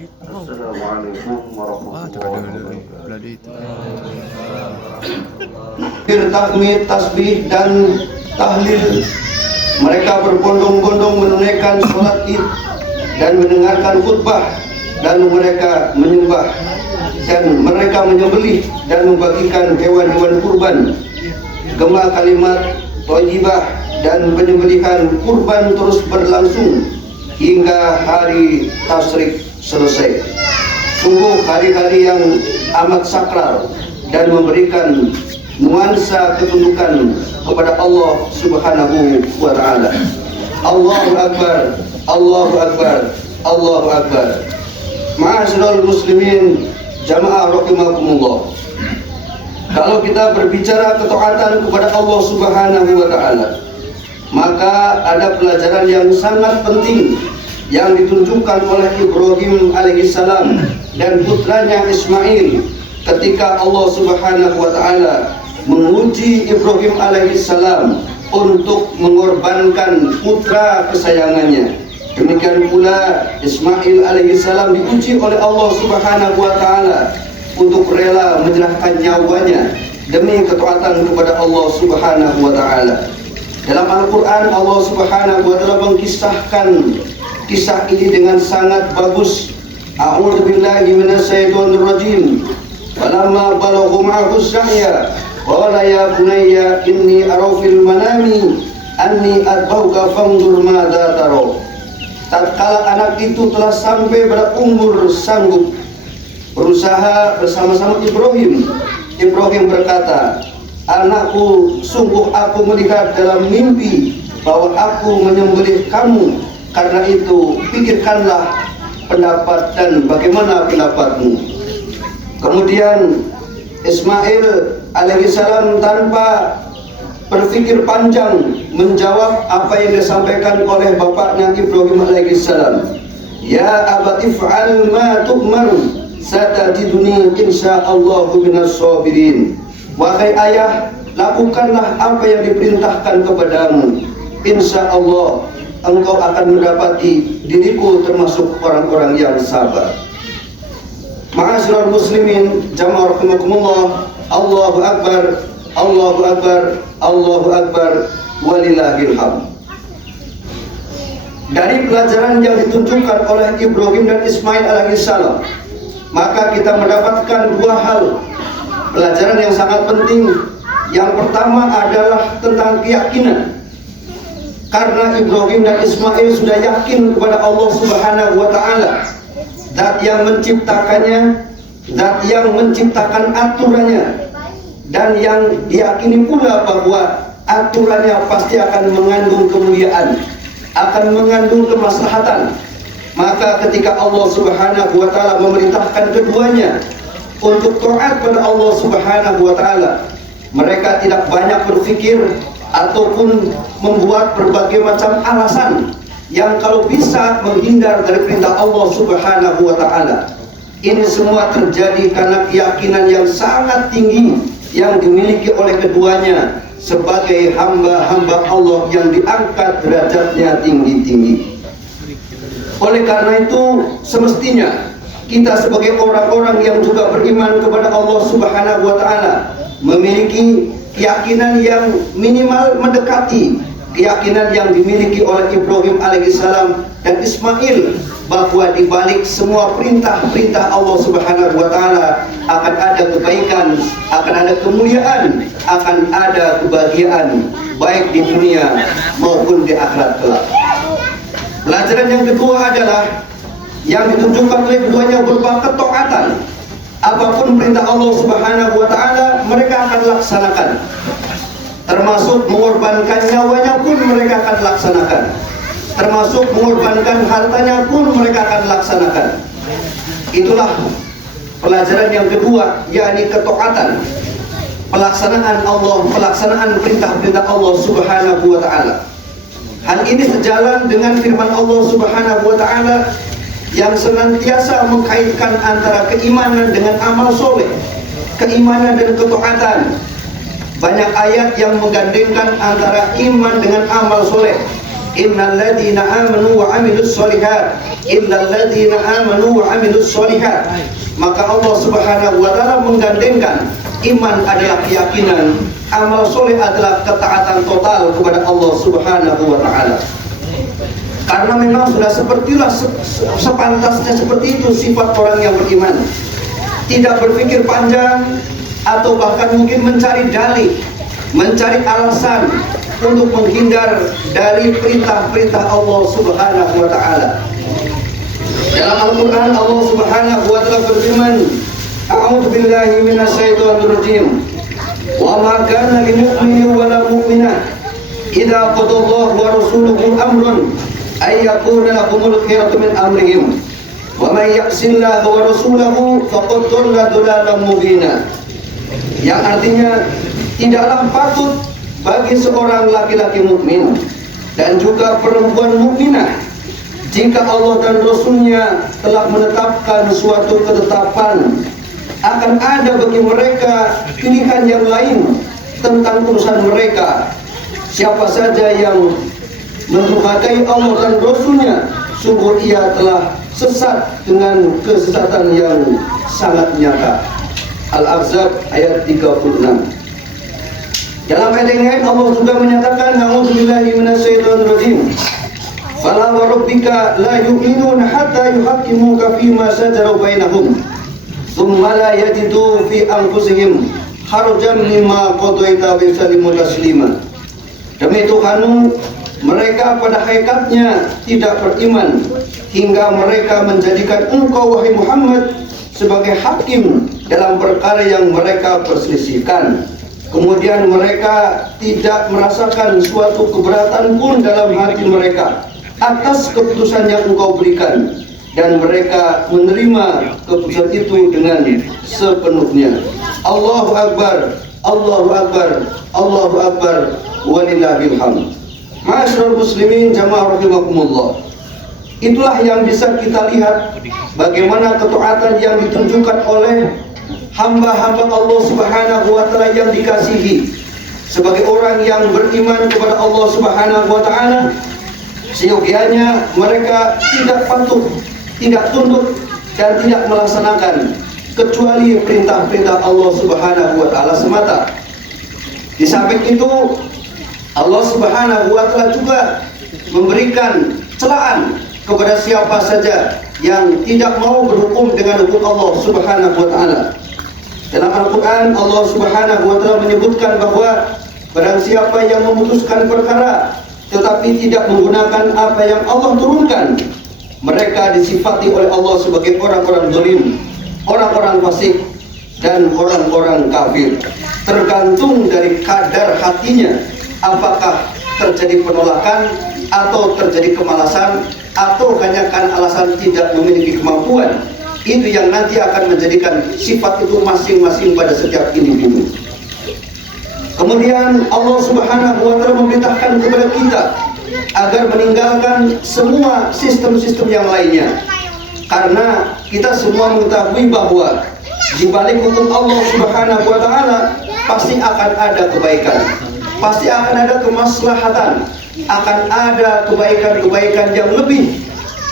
Assalamualaikum warahmatullahi wabarakatuh. Takmir, tasbih dan tahlil. Mereka berbondong-bondong menunaikan sholat id dan mendengarkan khutbah, dan mereka menyembah dan mereka menyembelih dan membagikan hewan-hewan kurban. Gema kalimat thayyibah dan penyembelihan kurban terus berlangsung hingga hari tasyrik selesai. Sungguh hari-hari yang amat sakral dan memberikan nuansa ketundukan kepada Allah Subhanahu wa taala. Allahu akbar, Allahu akbar, Allahu akbar. Ma'asyiral muslimin, jamaah rahimakumullah. Kalau kita berbicara ketaatan kepada Allah Subhanahu wa taala, maka ada pelajaran yang sangat penting yang ditunjukkan oleh Ibrahim alaihissalam dan putranya Ismail ketika Allah Subhanahu wa taala menguji Ibrahim alaihissalam untuk mengorbankan putra kesayangannya. Demikian pula Ismail alaihissalam diuji oleh Allah Subhanahu wa taala untuk rela menyerahkan nyawanya demi ketaatan kepada Allah Subhanahu wa taala. Dalam Al-Qur'an Allah Subhanahu wa taala mengisahkan kisah ini dengan sangat bagus. A'udzu billahi minasyaitonir rajim. Falamma balagha ma'ahu as-sa'ya qala ya bunayya inni ara fil manami anni adbauka fanzur madza tara. Tatkala anak itu telah sampai pada umur sanggup berusaha bersama-sama Ibrahim, Ibrahim berkata, anakku, sungguh aku melihat dalam mimpi bahwa aku menyembelih kamu. Karena itu pikirkanlah pendapat dan bagaimana pendapatmu. Kemudian Ismail alaihissalam tanpa berpikir panjang menjawab apa yang disampaikan oleh bapaknya Ibrahim alaihissalam. Ya abati if'al ma tu'mar satajiduni insyaallahu minas sabirin. Wahai ayah, lakukanlah apa yang diperintahkan kepadamu. Insyaallah engkau akan mendapati diriku termasuk orang-orang yang sabar. Ma'asyiral muslimin, jamaah rahimakumullah. Allahu akbar, Allahu akbar, Allahu akbar, walillahil hamd. Dari pelajaran yang ditunjukkan oleh Ibrahim dan Ismail alaihissalam, maka kita mendapatkan dua hal pelajaran yang sangat penting. Yang pertama adalah tentang keyakinan. Karena Ibrahim dan Ismail sudah yakin kepada Allah Subhanahu wa taala, zat yang menciptakannya, zat yang menciptakan aturannya, dan yang diyakini pula bahwa aturannya pasti akan mengandung kemuliaan, akan mengandung kemaslahatan. Maka ketika Allah Subhanahu wa taala memerintahkan keduanya untuk taat pada Allah Subhanahu wa taala, mereka tidak banyak berpikir ataupun membuat berbagai macam alasan yang kalau bisa menghindar dari perintah Allah Subhanahu wa taala. Ini semua terjadi karena keyakinan yang sangat tinggi yang dimiliki oleh keduanya sebagai hamba-hamba Allah yang diangkat derajatnya tinggi-tinggi. Oleh karena itu semestinya kita sebagai orang-orang yang juga beriman kepada Allah Subhanahu wa taala memiliki keyakinan yang minimal mendekati keyakinan yang dimiliki oleh Ibrahim alaihissalam dan Ismail, bahwa di balik semua perintah-perintah Allah Subhanahu wa taala akan ada kebaikan, akan ada kemuliaan, akan ada kebahagiaan baik di dunia maupun di akhirat kelak. Pelajaran yang kedua adalah yang ditunjukkan oleh keduanya berupa ketaatan. Apapun perintah Allah Subhanahu wa taala mereka akan laksanakan. Termasuk mengorbankan nyawanya pun mereka akan laksanakan. Termasuk mengorbankan hartanya pun mereka akan laksanakan. Itulah pelajaran yang kedua, yakni ketaatan. Pelaksanaan Allah, pelaksanaan perintah-perintah Allah Subhanahu wa taala. Hal ini sejalan dengan firman Allah Subhanahu wa taala yang senantiasa mengkaitkan antara keimanan dengan amal soleh, keimanan dan ketaatan. Banyak ayat yang menggandengkan antara iman dengan amal soleh. innal ladzina amanu wa 'amilus sholihat, innal ladzina amanu wa 'amilus sholihat. Maka Allah Subhanahu wa taala menggandengkan iman adalah keyakinan, amal soleh adalah ketaatan total kepada Allah Subhanahu wa taala. Karena memang sudah sepantasnya seperti itu sifat orang yang beriman. Tidak berpikir panjang atau bahkan mungkin mencari dalih, mencari alasan untuk menghindar dari perintah-perintah Allah Subhanahu wa taala. Dalam Al-Qur'an Allah Subhanahu wa taala berfirman, A'udzu billahi minasyaitonir rajim. Wa ma kana lil mu'minin wa la mu'minah idza qadallahu wa rasuluhu amrun ay yakuna lahumul khiyaratu min amrihim. Wa may ya'sillaha wa rasulahu faqad dhalla dhalalan mubina. Yang artinya tidaklah patut bagi seorang laki-laki mukmin dan juga perempuan mukminah jika Allah dan Rasulnya telah menetapkan suatu ketetapan, akan ada bagi mereka pilihan yang lain tentang urusan mereka. Siapa saja yang mendurhakai Allah dan Rasulnya, sungguh ia telah sesat dengan kesesatan yang sangat nyata. Al-Ahzab ayat 36. Dalam ayat yang lain Allah juga menyatakan, A'udzubillahi minasyaitonir rajim. Fala wa rabbika la yu'minuna hatta yuhaqqimuka fima shajara bainahum thumma la yajidu fi anfusihim harajan mimma qadaita wa yusallimu taslima. Demi Tuhanmu, mereka pada hakikatnya tidak beriman hingga mereka menjadikan engkau wahai Muhammad sebagai hakim dalam perkara yang mereka perselisihkan. Kemudian mereka tidak merasakan suatu keberatan pun dalam hati mereka atas keputusan yang engkau berikan, dan mereka menerima keputusan itu dengan sepenuhnya. Allahu Akbar, Allahu Akbar, Allahu Akbar, walillahil hamd. Ma'asyiral muslimin jamaah rahimakumullah. Itulah yang bisa kita lihat bagaimana ketaatan yang ditunjukkan oleh hamba-hamba Allah Subhanahu wa taala yang dikasihi. Sebagai orang yang beriman kepada Allah Subhanahu wa taala, seyogianya mereka tidak patuh, tidak tunduk dan tidak melaksanakan kecuali perintah-perintah Allah Subhanahu wa taala semata. Di samping itu Allah Subhanahu wa taala juga memberikan celaan kepada siapa saja yang tidak mau berhukum dengan hukum Allah Subhanahu wa taala. Dalam Al-Qur'an Allah Subhanahu wa taala menyebutkan bahwa barang siapa yang memutuskan perkara tetapi tidak menggunakan apa yang Allah turunkan, mereka disifati oleh Allah sebagai orang-orang zalim, orang-orang fasik, dan orang-orang kafir. Tergantung dari kadar hatinya, apakah terjadi penolakan atau terjadi kemalasan atau hanya karena alasan tidak memiliki kemampuan. Itu yang nanti akan menjadikan sifat itu masing-masing pada setiap individu. Kemudian Allah Subhanahu wa taala memerintahkan kepada kita agar meninggalkan semua sistem-sistem yang lainnya. Karena kita semua mengetahui bahwa di balik hukum Allah Subhanahu wa taala pasti akan ada kebaikan, pasti akan ada kemaslahatan, akan ada kebaikan-kebaikan yang lebih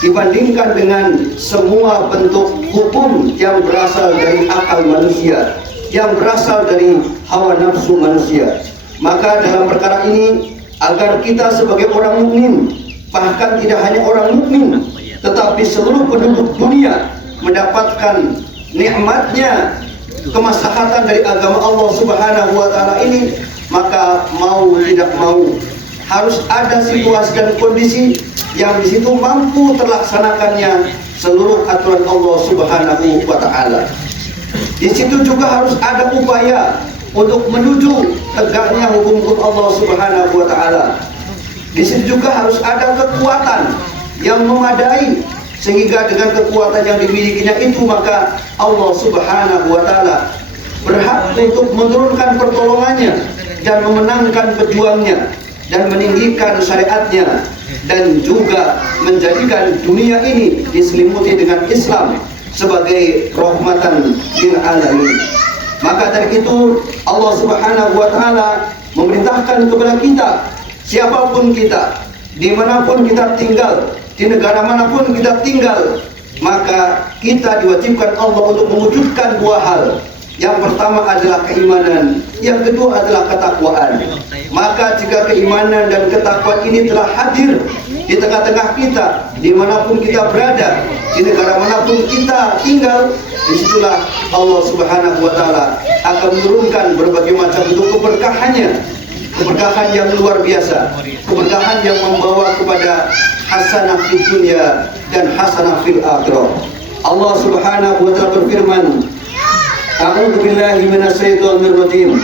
dibandingkan dengan semua bentuk hukum yang berasal dari akal manusia, yang berasal dari hawa nafsu manusia. Maka dalam perkara ini, agar kita sebagai orang mukmin, bahkan tidak hanya orang mukmin, tetapi seluruh penduduk dunia mendapatkan nikmatnya kemaslahatan dari agama Allah Subhanahu wa taala ini, maka mau tidak mau harus ada situasi dan kondisi yang di situ mampu terlaksanakannya seluruh aturan Allah Subhanahu wa taala. Di situ juga harus ada upaya untuk menuju tegaknya hukum Allah Subhanahu wa taala. Di situ juga harus ada kekuatan yang memadai, sehingga dengan kekuatan yang dimilikinya itu maka Allah Subhanahu wa taala berhak untuk menurunkan pertolongannya dan memenangkan pejuangnya dan meninggikan syariatnya, dan juga menjadikan dunia ini diselimuti dengan Islam sebagai rahmatan lil alamin. Maka dari itu Allah Subhanahu wa taala memerintahkan kepada kita, siapapun kita, dimanapun kita tinggal, di negara manapun kita tinggal, maka kita diwajibkan Allah untuk mewujudkan dua hal. Yang pertama adalah keimanan, yang kedua adalah ketakwaan. Maka jika keimanan dan ketakwaan ini telah hadir di tengah-tengah kita, dimanapun kita berada, di negara manapun kita tinggal, disitulah Allah Subhanahu wa Ta'ala akan menurunkan berbagai macam bentuk keberkahannya, keberkahan yang luar biasa, keberkahan yang membawa kepada hasanah di dunia dan hasanah fil akhirah. Allah Subhanahu wa Ta'ala berfirman, A'udzu billahi minasyaitonir rajim.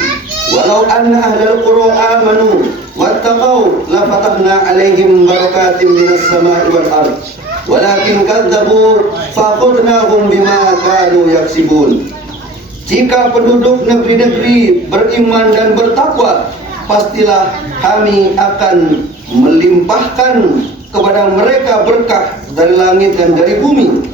Walau anna ahlal qura amanu wattaqau la fatahna 'alaihim barakatim minas sama'i wal ard. Walakin kadzdzabu faqadnahum bima kanu yaksibun. Jika penduduk negeri-negeri beriman dan bertakwa, pastilah kami akan melimpahkan kepada mereka berkah dari langit dan dari bumi.